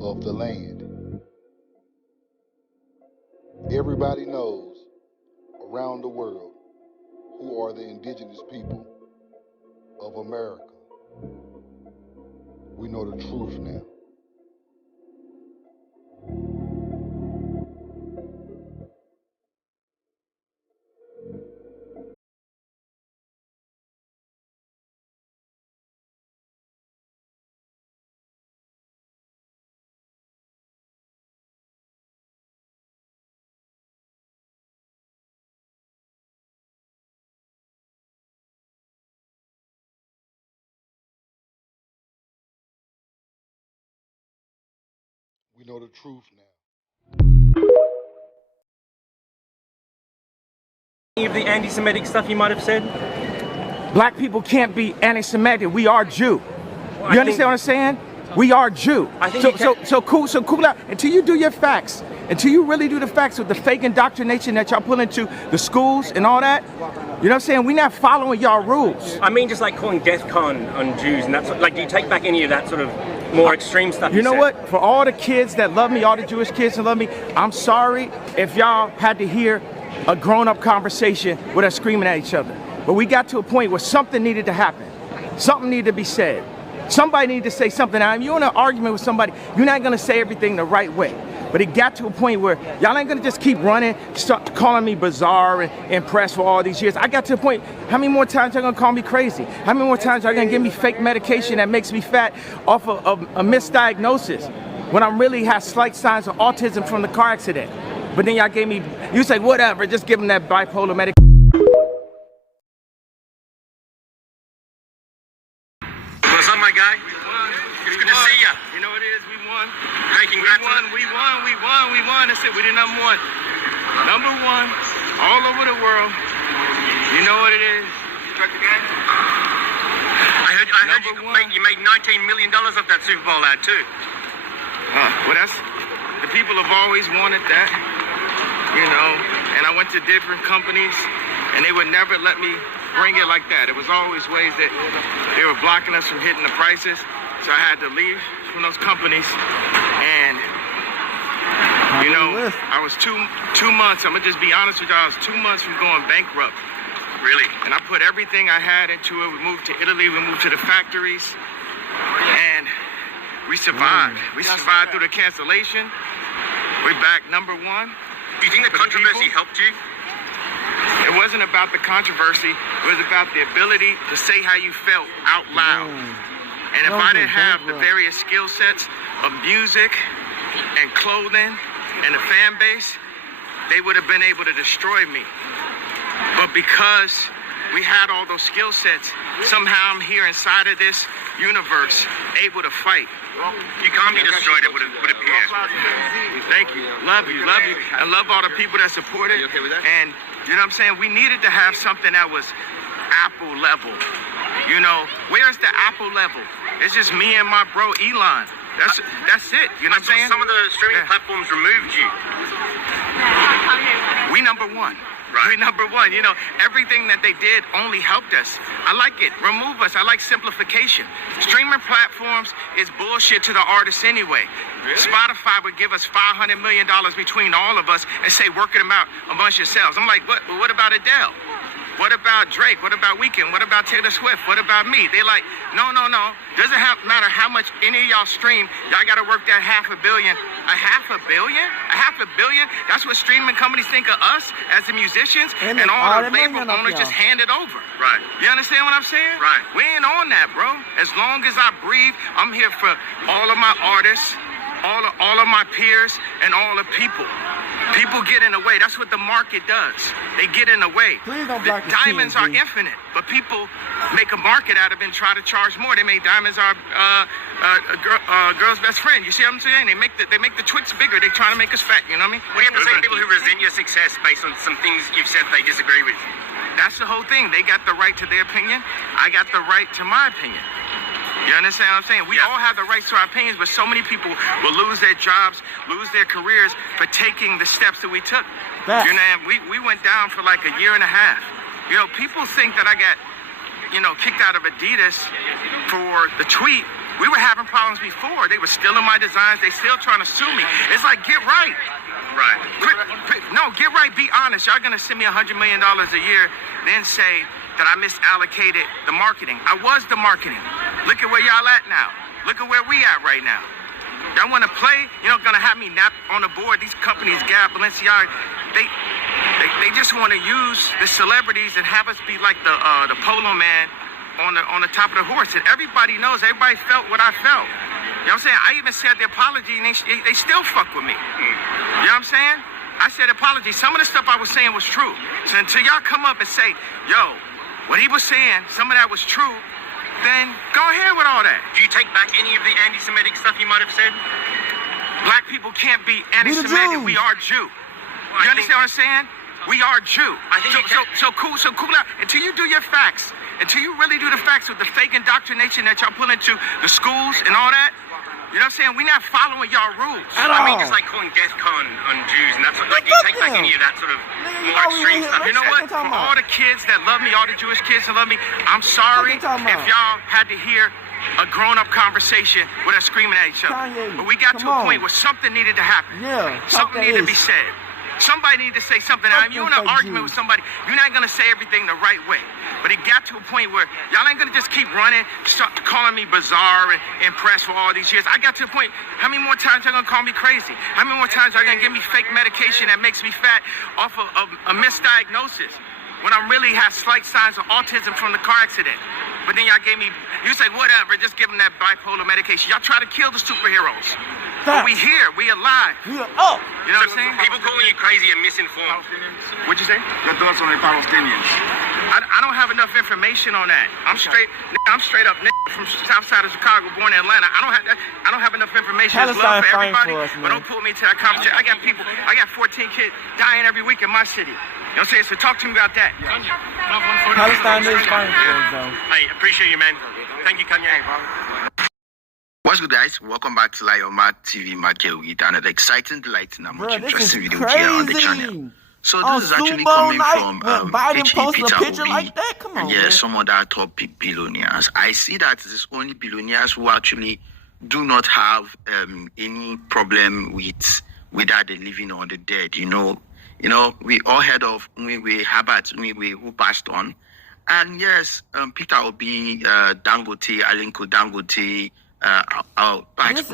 of the land. Everybody knows around the world who are the indigenous people of America. We know the truth now. We know the truth now. Any of the anti-Semitic stuff you might have said? Black people can't be anti-Semitic. We are Jew. You understand what I'm saying? We are Jew. So cool out until you do your facts. Until you really do the facts with the fake indoctrination that y'all pull into the schools and all that. You know what I'm saying? We're not following y'all rules. I mean, just like calling DEF CON on Jews and that sort. Like, do you take back any of that sort of more extreme stuff? You know what? For all the kids that love me, all the Jewish kids that love me, I'm sorry if y'all had to hear a grown-up conversation with us screaming at each other. But we got to a point where something needed to happen. Something needed to be said. Somebody needed to say something. Now, if you're in an argument with somebody, you're not going to say everything the right way. But it got to a point where y'all ain't going to just keep running, start calling me bizarre and impressed for all these years. I got to the point, how many more times y'all going to call me crazy? How many more times y'all going to give me fake medication that makes me fat off of a misdiagnosis when I really have slight signs of autism from the car accident? But then y'all gave me, you say, whatever, just give them that bipolar medication. What's up, my guy? It's good to see ya. You know what it is? We won. Hey, congrats. We won. That's it. We did number one. Number one, all over the world. You know what it is? I heard you made $19 million off that Super Bowl ad too. Well, that's, the people have always wanted that, you know, and I went to different companies and they would never let me bring it like that. It was always ways that they were blocking us from hitting the prices, so I had to leave from those companies. And you know, I was two months, I'm gonna just be honest with y'all, I was 2 months from going bankrupt. Really? And I put everything I had into it. We moved to Italy, we moved to the factories, and we survived. We survived through the cancellation. We're back number one. Do you think the controversy helped you? It wasn't about the controversy, it was about the ability to say how you felt out loud. And if I didn't have the various skill sets of music and clothing and the fan base, they would have been able to destroy me. But because we had all those skill sets, somehow I'm here inside of this universe, able to fight. You can't be destroyed, it would appear. Thank you. Love you. I love all the people that support it. And you know what I'm saying? We needed to have something that was Apple level. You know, where's the Apple level? It's just me and my bro Elon. That's it. You know what I'm saying? Some of the streaming platforms removed you. We number one. Right. We number one. You know, everything that they did only helped us. I like it. Remove us. I like simplification. Streaming platforms is bullshit to the artists anyway. Really? Spotify would give us $500 million between all of us and say, work it out amongst yourselves. I'm like, what? Well, what about Adele? What about Drake? What about Weeknd? What about Taylor Swift? What about me? They're like, no. Doesn't matter how much any of y'all stream. Y'all got to work that $500 million. $500 million? $500 million? That's what streaming companies think of us as the musicians, and all the label owners just hand it over. Right. You understand what I'm saying? Right. We ain't on that, bro. As long as I breathe, I'm here for all of my artists, all of my peers, and all the people. People get in the way. That's what the market does. They get in the way. The diamonds are infinite, but people make a market out of it and try to charge more. They made diamonds our girl's best friend. You see what I'm saying? They make the Twix bigger. They trying to make us fat. You know what I mean? What do you have to say to people who resent your success based on some things you've said they disagree with? That's the whole thing. They got the right to their opinion. I got the right to my opinion. You understand what I'm saying? We all have the rights to our opinions, but so many people will lose their jobs, lose their careers for taking the steps that we took. You know, we went down for like a year and a half. You know, people think that I got, you know, kicked out of Adidas for the tweet. We were having problems before. They were stealing my designs. They still trying to sue me. It's like, get right. Right. No, get right. Be honest. Y'all gonna send me $100 million a year, then say that I misallocated the marketing. I was the marketing. Look at where y'all at now. Look at where we at right now. Y'all want to play? You're not gonna have me nap on the board. These companies, Gap, Balenciaga, they just want to use the celebrities and have us be like the polo man on the top of the horse. And everybody knows. Everybody felt what I felt. You know what I'm saying? I even said the apology, and they still fuck with me. You know what I'm saying? I said apology. Some of the stuff I was saying was true. So until y'all come up and say, yo, what he was saying, some of that was true, then go ahead with all that. Do you take back any of the anti-Semitic stuff you might have said? Black people can't be anti-Semitic. We are Jew. You understand what I'm saying? We are Jew. So cool out. Until you do your facts, until you really do the facts with the fake indoctrination that y'all pull into the schools and all that, you know what I'm saying? We're not following y'all rules. I mean, just like calling DEFCON on Jews, and that's what, like, do you take back any of that sort of more extreme stuff? You know what? For all the kids that love me, all the Jewish kids that love me, I'm sorry if y'all had to hear a grown-up conversation with us screaming at each other. But we got to a point where something needed to happen. Something needed to be said. Somebody needed to say something. Now, if you're in an argument with somebody, you're not going to say everything the right way. But it got to a point where y'all ain't going to just keep running, start calling me bizarre and impressed for all these years. I got to the point, how many more times y'all going to call me crazy? How many more times y'all going to give me fake medication that makes me fat off of a misdiagnosis when I really have slight signs of autism from the car accident? But then y'all gave me, you say, whatever, just give them that bipolar medication. Y'all try to kill the superheroes. But we here, we alive. We are up. You know what I'm saying? People calling you crazy and misinformed. What'd you say? Your thoughts on the Palestinians? I don't have enough information on that. I'm straight up from south side of Chicago, born in Atlanta. I don't have enough information. There's love for everybody, but don't pull me to that conversation. I got 14 kids dying every week in my city. You know what I'm saying? So talk to me about that. Palestine is fine for us, though. Hey, appreciate you, man. Thank you, Kanye. What's good, guys? Welcome back to Lion Mark TV Market with another exciting, delightful, and much interesting video here on the channel. So this is actually coming from Picc like that? Come on, and some other top billionaires. I see that it's only billionaires who actually do not have any problem with whether they're living or they're dead. You know, we all heard of Wigwe, Herbert Wigwe, who passed on, and yes, Peter Obi, Dangote, Aliko Dangote.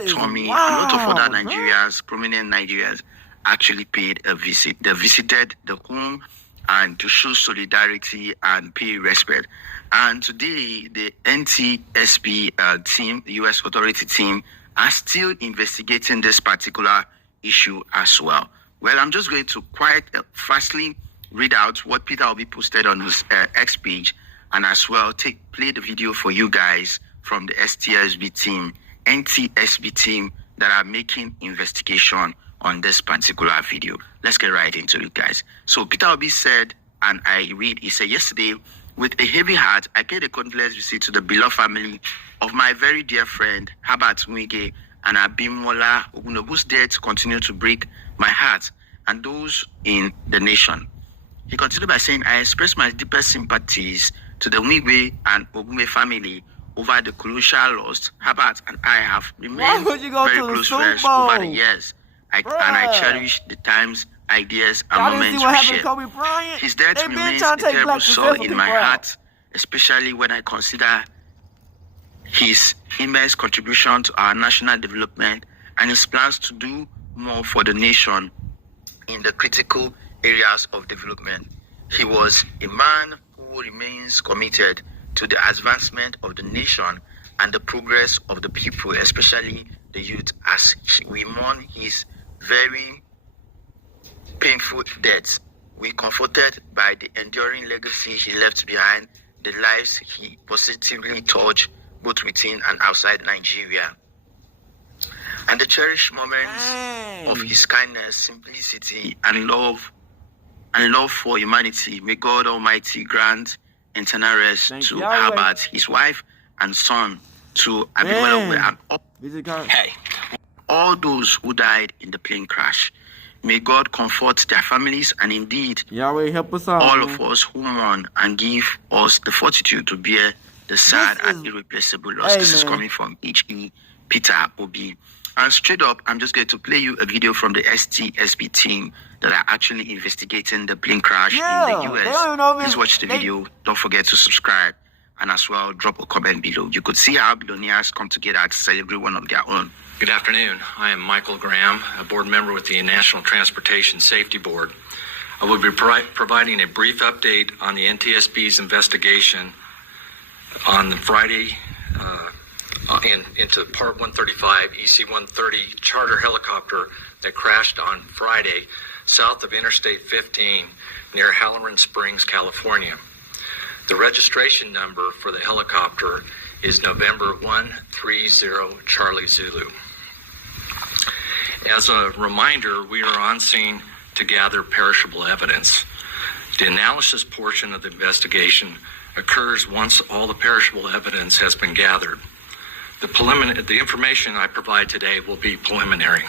Tommy, a lot of other Nigerians, prominent Nigerians, actually paid a visit. They visited the home and to show solidarity and pay respect. And today, the NTSB team, the U.S. authority team, are still investigating this particular issue as well. Well, I'm just going to quite fastly read out what Peter Obi posted on his X page, and as well play the video for you guys from the NTSB team that are making investigation on this particular video. Let's get right into it, guys. So Peter Obi said, and I read, he said, yesterday, with a heavy heart, I paid a condolence visit to the beloved family of my very dear friend, Herbert Wigwe and Abimbola Ogunno, whose death continue to break my heart and those in the nation. He continued by saying, I express my deepest sympathies to the Wigwe and Ogunno family over the colossal loss. Herbert and I have remained very close friends over the years. And I cherish the times, ideas, and moments we shared. His death remains a terrible sore in my heart, especially when I consider his immense contribution to our national development and his plans to do more for the nation in the critical areas of development. He was a man who remains committed to the advancement of the nation and the progress of the people, especially the youth, as we mourn his very painful death. We comforted by the enduring legacy he left behind, the lives he positively touched both within and outside Nigeria, and the cherished moments of his kindness, simplicity, and love for humanity. May God Almighty grant eternal rest to Herbert, his wife, and son, to Abimbola, and all those who died in the plane crash. May God comfort their families, and indeed, Yahweh help us all, all of us who mourn, and give us the fortitude to bear the sad and irreplaceable loss. This is coming from H.E. Peter Obi. And straight up, I'm just going to play you a video from the NTSB team that are actually investigating the plane crash in the U.S. Please watch the video. Don't forget to subscribe, and as well, drop a comment below. You could see how billionaires come together to celebrate one of their own. Good afternoon. I am Michael Graham, a board member with the National Transportation Safety Board. I will be providing a brief update on the NTSB's investigation on the Friday into Part 135 EC-130 charter helicopter that crashed on Friday south of Interstate 15 near Halloran Springs, California. The registration number for the helicopter is November 130 Charlie Zulu. As a reminder, we are on scene to gather perishable evidence. The analysis portion of the investigation occurs once all the perishable evidence has been gathered. The information I provide today will be preliminary.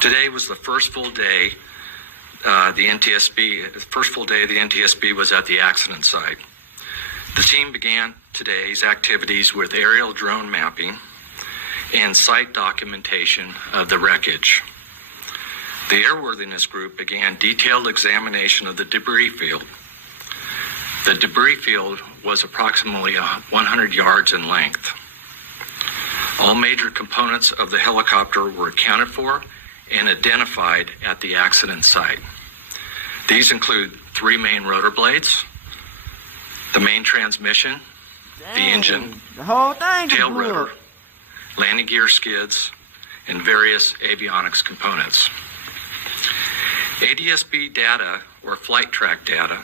Today was the first full day the NTSB was at the accident site. The team began today's activities with aerial drone mapping and site documentation of the wreckage. The airworthiness group began detailed examination of the debris field. The debris field was approximately 100 yards in length. All major components of the helicopter were accounted for and identified at the accident site. These include 3 main rotor blades, the main transmission, the engine, the whole thing, tail rotor, landing gear skids, and various avionics components. ADSB data, or flight track data,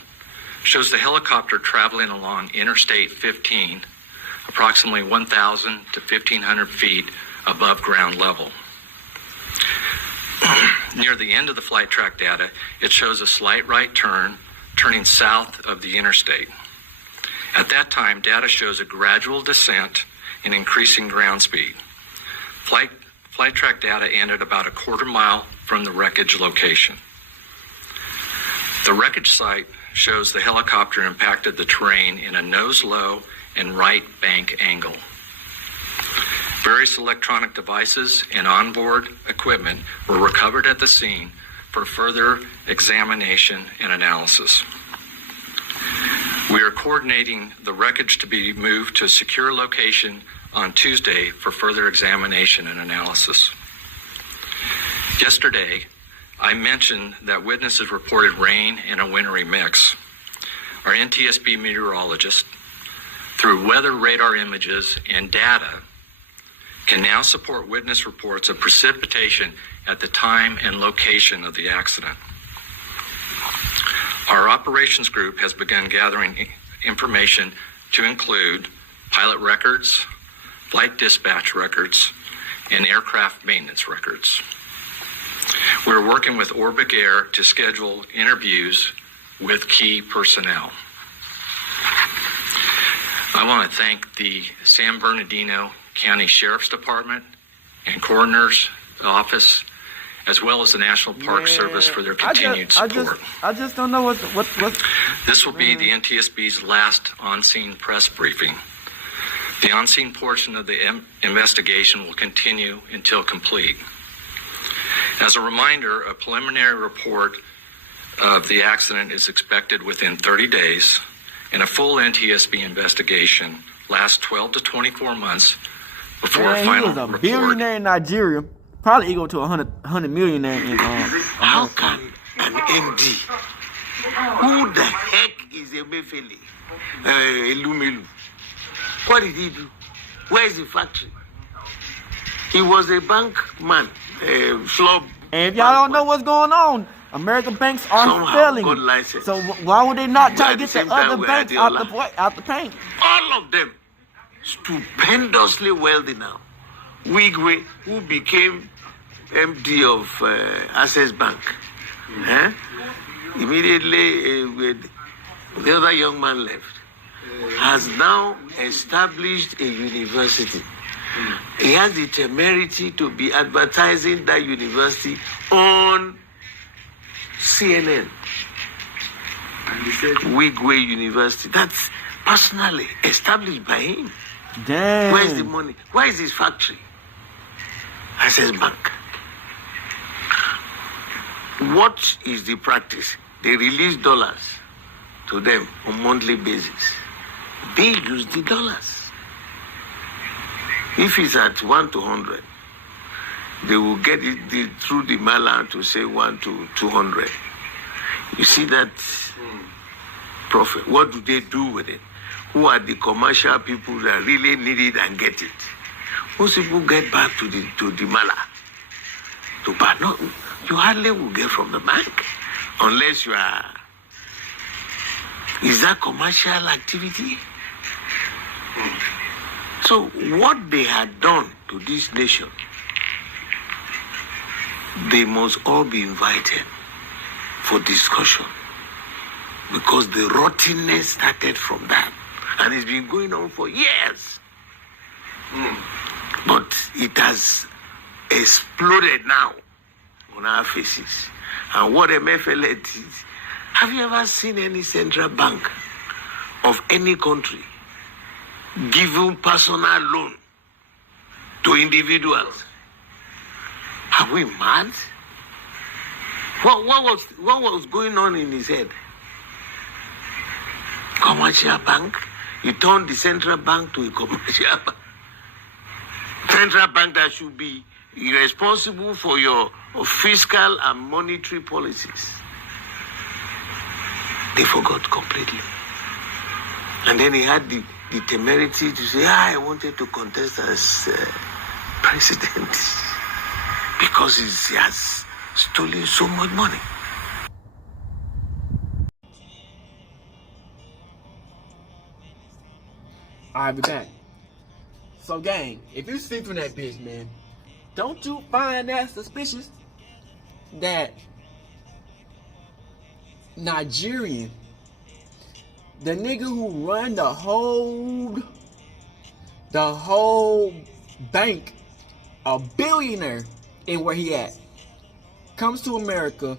shows the helicopter traveling along Interstate 15, approximately 1,000 to 1,500 feet above ground level. Near the end of the flight track data, it shows a slight right turn, turning south of the interstate. At that time, data shows a gradual descent and increasing ground speed. Flight track data ended about a quarter mile from the wreckage location. The wreckage site shows the helicopter impacted the terrain in a nose-low and right bank angle. Various electronic devices and onboard equipment were recovered at the scene for further examination and analysis. We are coordinating the wreckage to be moved to a secure location on Tuesday for further examination and analysis. Yesterday, I mentioned that witnesses reported rain and a wintry mix. Our NTSB meteorologist, through weather radar images and data, can now support witness reports of precipitation at the time and location of the accident. Our operations group has begun gathering information to include pilot records, flight dispatch records, and aircraft maintenance records. We're working with Orbic Air to schedule interviews with key personnel. I want to thank the San Bernardino County Sheriff's Department and Coroner's Office, as well as the National Park Service for their continued support. I just don't know what. This will be the NTSB's last on-scene press briefing. The on-scene portion of the investigation will continue until complete. As a reminder, a preliminary report of the accident is expected within 30 days, and a full NTSB investigation lasts 12 to 24 months before a final report. He was a billionaire in Nigeria, probably equal to 100 millionaire in How can an MD, who the heck is Emefele, Elumelu? What did he do? Where is the factory? He was a bank man, flop. And if y'all don't know what's going on, American banks are failing. So why would they not try to get the other banks out the paint? All of them stupendously wealthy now. Wigwe, who became MD of Access Bank, immediately the other young man left, has now established a university. He has the temerity to be advertising that university on CNN. Wigwe University. That's personally established by him. Damn. Where's the money? Where is his factory? Access Bank. What is the practice? They release dollars to them on a monthly basis. They use the dollars. If it's at 1 to 100, they will get it through the mailer to say 1 to 200. You see that profit. What do they do with it? Who are the commercial people that really need it and get it? Most people get back to the mailer. But no, you hardly will get from the bank unless you are. Is that commercial activity? So what they had done to this nation, they must all be invited for discussion. because the rottenness started from that. And it's been going on for years. But it has exploded now on our faces. And what MFLA is, have you ever seen any central bank of any country giving personal loan to individuals? Are we mad? What was going on in his head? Commercial bank? You turned the central bank to a commercial bank. Central bank that should be responsible for your fiscal and monetary policies. They forgot completely. And then he had the temerity to say, I wanted to contest as president because he has stolen so much money. I'll be back. So, gang, if you see from that bitch, man, don't you find that suspicious that Nigerian, the nigga who run the whole bank, a billionaire in where he at, comes to America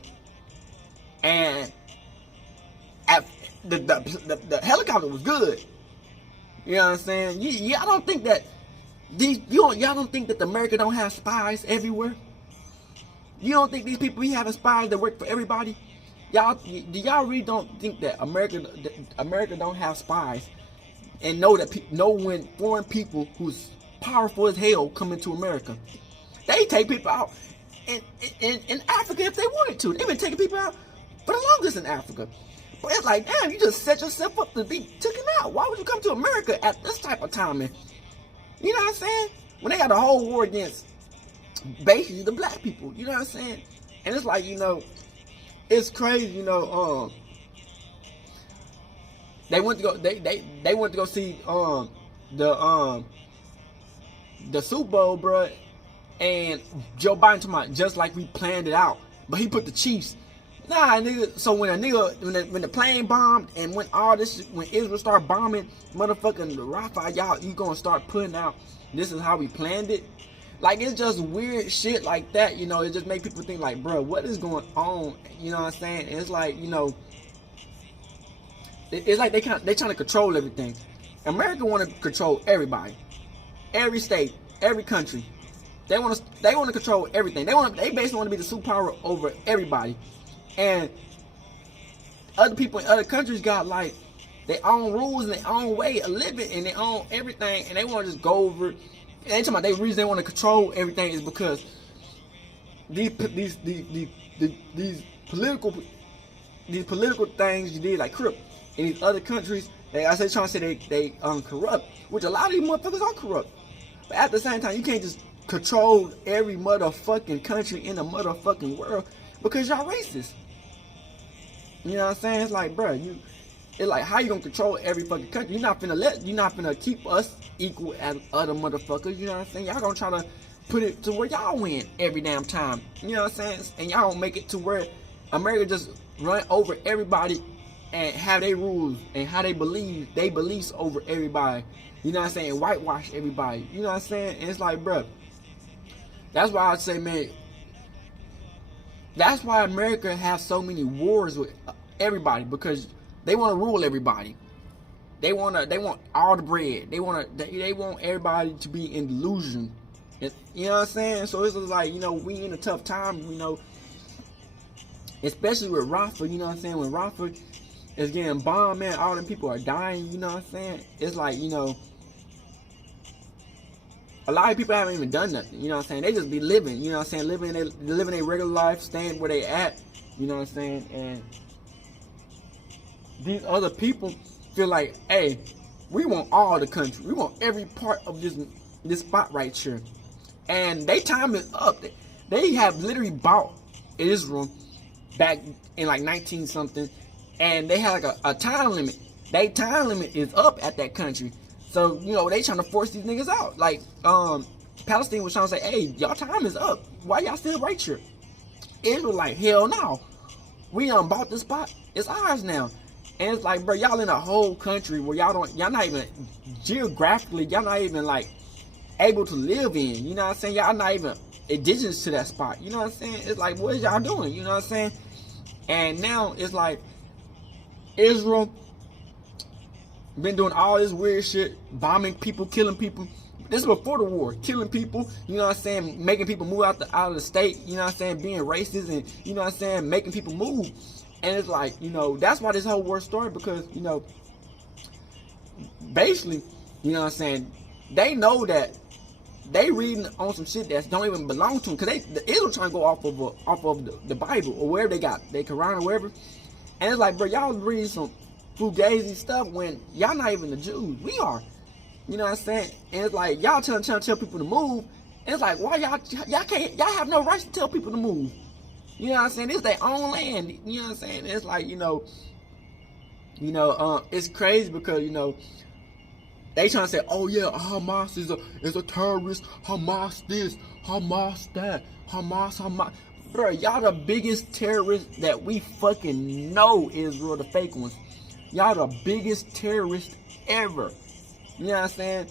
and the helicopter was good. You know what I'm saying? Y'all don't think that y'all don't think that America don't have spies everywhere? You don't think these people be having spies that work for everybody? Y'all really don't think that America don't have spies and know when foreign people who's powerful as hell come into America, they take people out in Africa if they wanted to. They've been taking people out for the longest in Africa. But it's like, damn, you just set yourself up to be taken out. Why would you come to America at this type of timing? You know what I'm saying? When they got a whole war against basically the black people. You know what I'm saying? And it's like, it's crazy, they went to go they went to go see the Super Bowl, bro, and Joe Biden talking about just like we planned it out. But he put the Chiefs. Nah, nigga. So when when the plane bombed and when all this shit, when Israel started bombing motherfucking Rafah, y'all, you gonna start putting out this is how we planned it? Like, it's just weird shit like that, it just make people think like, bro, what is going on? You know what I'm saying? And it's like, it's like they trying to control everything. America want to control everybody, every state, every country. They want to control everything. They basically want to be the superpower over everybody. And other people in other countries got like their own rules and their own way of living and their own everything, and they want to just go over. And they talking about the reason they want to control everything is because these political things you did, like corrupt in these other countries. Trying to say they corrupt, which a lot of these motherfuckers are corrupt. But at the same time, you can't just control every motherfucking country in the motherfucking world because y'all racist. You know what I'm saying? It's like, bro, it's like, how you gonna control every fucking country? You're not finna keep us equal as other motherfuckers. You know what I'm saying? Y'all gonna try to put it to where y'all win every damn time. You know what I'm saying? And y'all gonna make it to where America just run over everybody and have their rules and how they beliefs over everybody. You know what I'm saying? Whitewash everybody. You know what I'm saying? And it's like, bro, that's why I say, man, that's why America has so many wars with everybody, because they want to rule everybody. They want all the bread. They want everybody to be in delusion. You know what I'm saying? So it's just like, we in a tough time, especially with Rafah. You know what I'm saying? When Rafah is getting bombed, man, all them people are dying. You know what I'm saying? It's like, a lot of people haven't even done nothing. You know what I'm saying? They just be living. You know what I'm saying? Living their regular life, staying where they at. You know what I'm saying? And these other people feel like, hey, we want all the country. We want every part of this spot right here. And their time is up. They have literally bought Israel back in like 19 something, and they had like a time limit. Their time limit is up at that country. So, they trying to force these niggas out. Like, Palestine was trying to say, hey, y'all time is up. Why y'all still right here? Israel like, hell no. We bought the spot. It's ours now. And it's like, bro, y'all in a whole country where y'all not even geographically, y'all not even like able to live in. You know what I'm saying? Y'all not even indigenous to that spot. You know what I'm saying? It's like, what is y'all doing? You know what I'm saying? And now it's like Israel been doing all this weird shit, bombing people, killing people. This is before the war, killing people, you know what I'm saying, making people move out of the state, you know what I'm saying, being racist and, you know what I'm saying, making people move. And it's like, you know, that's why this whole war started, because, you know, basically, you know what I'm saying, they know that they reading on some shit that don't even belong to them, because the Israel trying to go off of the Bible or wherever they got their Quran or wherever. And it's like, bro, y'all reading some fugazi stuff when y'all not even the Jews. We are. You know what I'm saying? And it's like, y'all trying to tell people to move. And it's like, why y'all have no rights to tell people to move. You know what I'm saying? It's their own land. You know what I'm saying? It's like, it's crazy because, you know, they trying to say, oh yeah, Hamas is a terrorist, Hamas this, Hamas that, Hamas. Bro, y'all the biggest terrorists that we fucking know, Israel, the fake ones. Y'all the biggest terrorists ever. You know what I'm saying?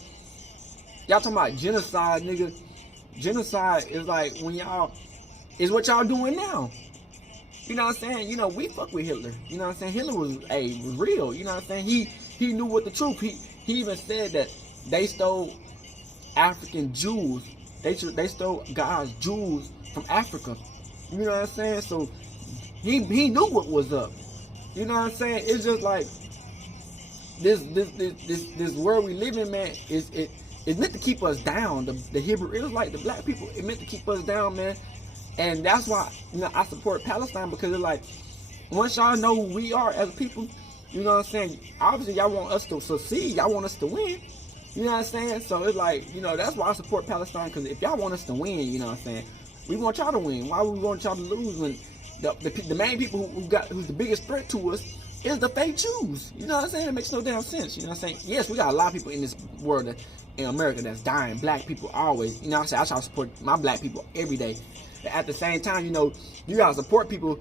Y'all talking about genocide, nigga. Genocide is like when is what y'all doing now. You know what I'm saying? You know, we fuck with Hitler. You know what I'm saying? Hitler was real. You know what I'm saying? He knew what the truth. He even said that they stole African Jews. They stole God's Jews from Africa. You know what I'm saying? So he knew what was up. You know what I'm saying? It's just like this world we live in, man. It's meant to keep us down. The Hebrew Israelites, the black people, it meant to keep us down, man. And that's why, you know, I support Palestine, because it's like, once y'all know who we are as people, you know what I'm saying? Obviously, y'all want us to succeed. Y'all want us to win. You know what I'm saying? So it's like, you know, that's why I support Palestine, because if y'all want us to win, you know what I'm saying, we want y'all to win. Why would we want y'all to lose when the main people who's the biggest threat to us is the fake Jews? You know what I'm saying? It makes no damn sense. You know what I'm saying? Yes, we got a lot of people in this world, in America, that's dying. Black people always. You know what I'm saying? I try to support my black people every day. But at the same time, you know, you gotta support people.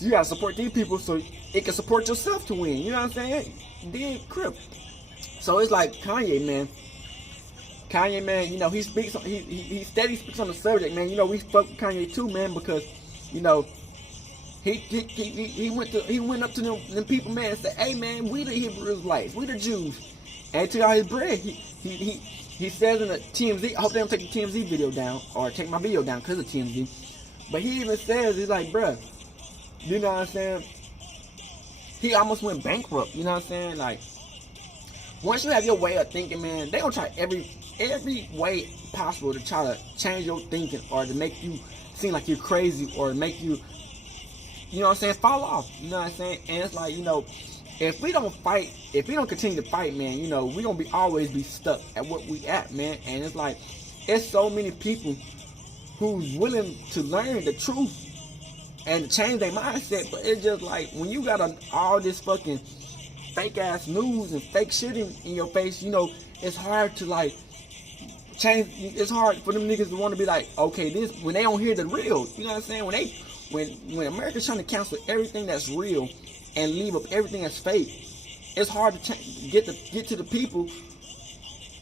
You gotta support these people so it can support yourself to win. You know what I'm saying? Then crip. So it's like Kanye, man. Kanye, man, you know, he steady speaks on the subject, man. You know, we fuck with Kanye too, man, because, you know, he went up to them people, man, and said, hey, man, we the Hebrew Israelites, we the Jews, and he took out his bread. He says in the TMZ, I hope they don't take the TMZ video down, or take my video down because of TMZ, but he even says, he's like, bruh, you know what I'm saying, he almost went bankrupt, you know what I'm saying, like, once you have your way of thinking, man, they gonna try every way possible to try to change your thinking, or to make you seem like you're crazy, or make you, you know what I'm saying, fall off. You know what I'm saying? And it's like, you know, if we don't fight, if we don't continue to fight, man, you know, we gonna always be stuck at what we at, man. And it's like, it's so many people who's willing to learn the truth and change their mindset, but it's just like, when you got all this fucking fake ass news and fake shit in your face, you know, it's hard to like change. It's hard for them niggas to want to be like, okay, this, when they don't hear the real, you know what I'm saying, when America's trying to cancel everything that's real and leave up everything that's fake, it's hard to get to the people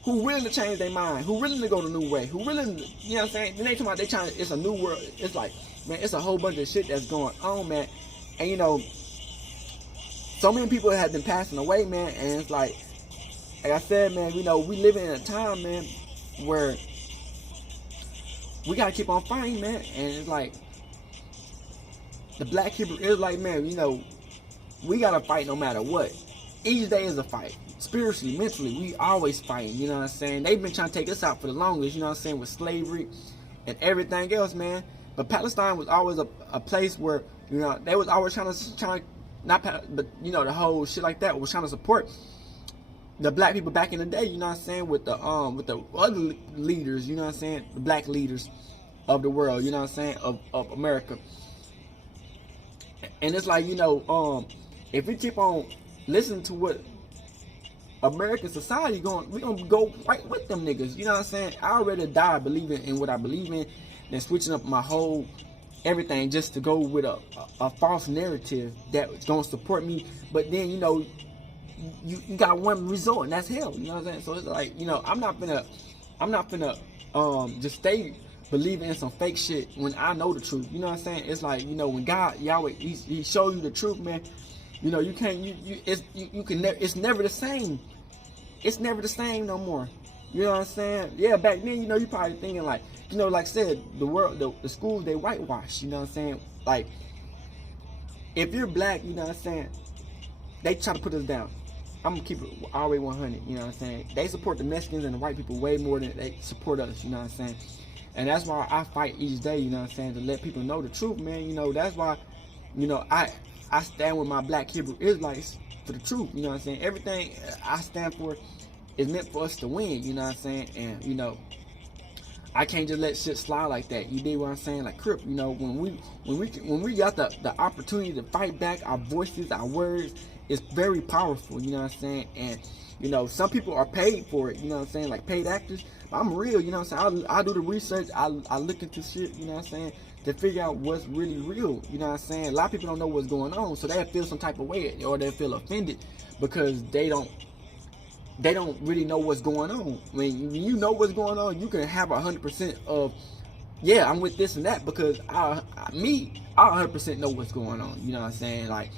who willing to change their mind, who willing to go the new way, who willing to, you know what I'm saying? Then they talking about it's a new world. It's like, man, it's a whole bunch of shit that's going on, man. And you know, so many people have been passing away, man, and it's like I said, man, you know, we live in a time, man, where we gotta keep on fighting, man. And it's like, the Black Hebrew Israelite, man, you know, we gotta fight no matter what. Each day is a fight. Spiritually, mentally, we always fighting, you know what I'm saying? They've been trying to take us out for the longest, you know what I'm saying, with slavery and everything else, man. But Palestine was always a place where, you know, they was always trying to not, but you know, the whole shit like that was trying to support the black people back in the day, you know what I'm saying, with the other leaders, you know what I'm saying, the black leaders of the world, you know what I'm saying, of America. And it's like, you know, if we keep on listening to what American society we gonna go right with them niggas, you know what I'm saying. I already died believing in what I believe in, then switching up my whole everything just to go with a false narrative that's gonna support me. But then, you know, you got one resort, and that's hell. You know what I'm saying? So it's like, you know, I'm not finna just stay believing in some fake shit when I know the truth. You know what I'm saying? It's like, you know, when God, Yahweh, he show you the truth, man. You know, you can't, it's never the same. It's never the same no more. You know what I'm saying? Yeah, back then, you know, you probably thinking like, you know, like I said, the schools, they whitewash. You know what I'm saying? Like, if you're black, you know what I'm saying, they try to put us down. I'm gonna keep it all the way 100. You know what I'm saying? They support the Mexicans and the white people way more than they support us. You know what I'm saying? And that's why I fight each day. You know what I'm saying? To let people know the truth, man. You know, that's why, you know, I stand with my black Hebrew Israelites for the truth. You know what I'm saying? Everything I stand for is meant for us to win. You know what I'm saying? And, you know, I can't just let shit slide like that. You dig what I'm saying? Like, Crip, you know, when we got the opportunity to fight back, our voices, our words, it's very powerful. You know what I'm saying? And, you know, some people are paid for it. You know what I'm saying? Like paid actors. But I'm real. You know what I'm saying? I do the research. I look into shit. You know what I'm saying? To figure out what's really real. You know what I'm saying? A lot of people don't know what's going on, so they feel some type of way, or they feel offended because they don't really know what's going on. When you know what's going on, you can have 100% of, yeah, I'm with this and that, because I 100% know what's going on. You know what I'm saying? Like,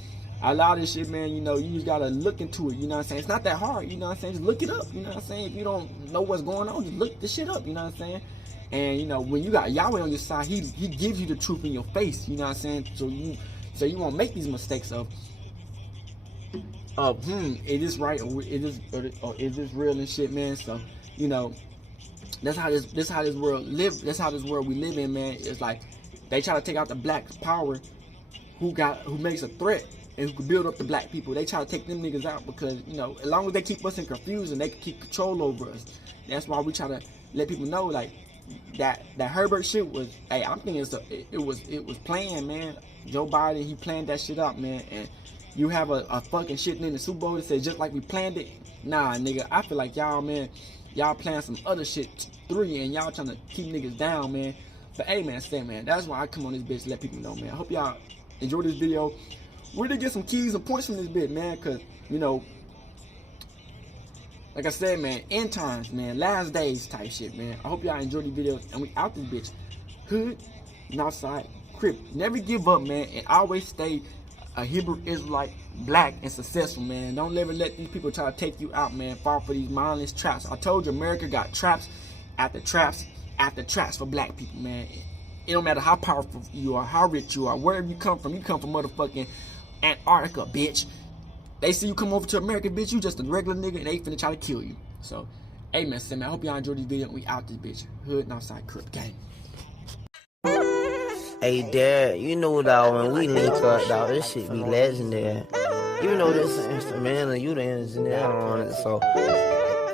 a lot of this shit, man, you know, you just gotta look into it. You know what I'm saying? It's not that hard. You know what I'm saying? Just look it up. You know what I'm saying? If you don't know what's going on, just look the shit up. You know what I'm saying? And, you know, when you got Yahweh on your side, he gives you the truth in your face. You know what I'm saying? So you won't make these mistakes of it is right, or is this real and shit, man. So, you know, that's how this world live. That's how this world we live in, man. It's like they try to take out the black power who makes a threat and who can build up the black people. They try to take them niggas out because, you know, as long as they keep us in confusion, they can keep control over us. That's why we try to let people know, like, that Herbert shit was, hey, I'm thinking it was planned, man. Joe Biden, he planned that shit up, man. And you have a fucking shit in the Super Bowl that says just like we planned it. Nah, nigga, I feel like y'all, man, y'all playing some other shit 3 and y'all trying to keep niggas down, man. But hey, man, that's why I come on this bitch to let people know, man. I hope y'all enjoy this video. We're gonna get some keys and points from this bit, man, because, you know, like I said, man, end times, man, last days type shit, man. I hope y'all enjoy these videos, and we out this bitch. Hood, Northside, Crip. Never give up, man, and always stay a Hebrew Israelite, black, and successful, man. Don't ever let these people try to take you out, man. Fall for these mindless traps. I told you, America got traps after traps after traps for black people, man. It don't matter how powerful you are, how rich you are, wherever you come from motherfucking Antarctica, bitch. They see you come over to America, bitch, you just a regular nigga, and they finna try to kill you. So, hey, man, I hope y'all enjoyed this video. We out this bitch. Hood, Northside, Crip gang. Hey, Dad, you know, dog, when we link up, dog, this shit be legendary. Even though this is instrumental, you the engineer on it, so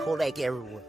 Kodak everywhere.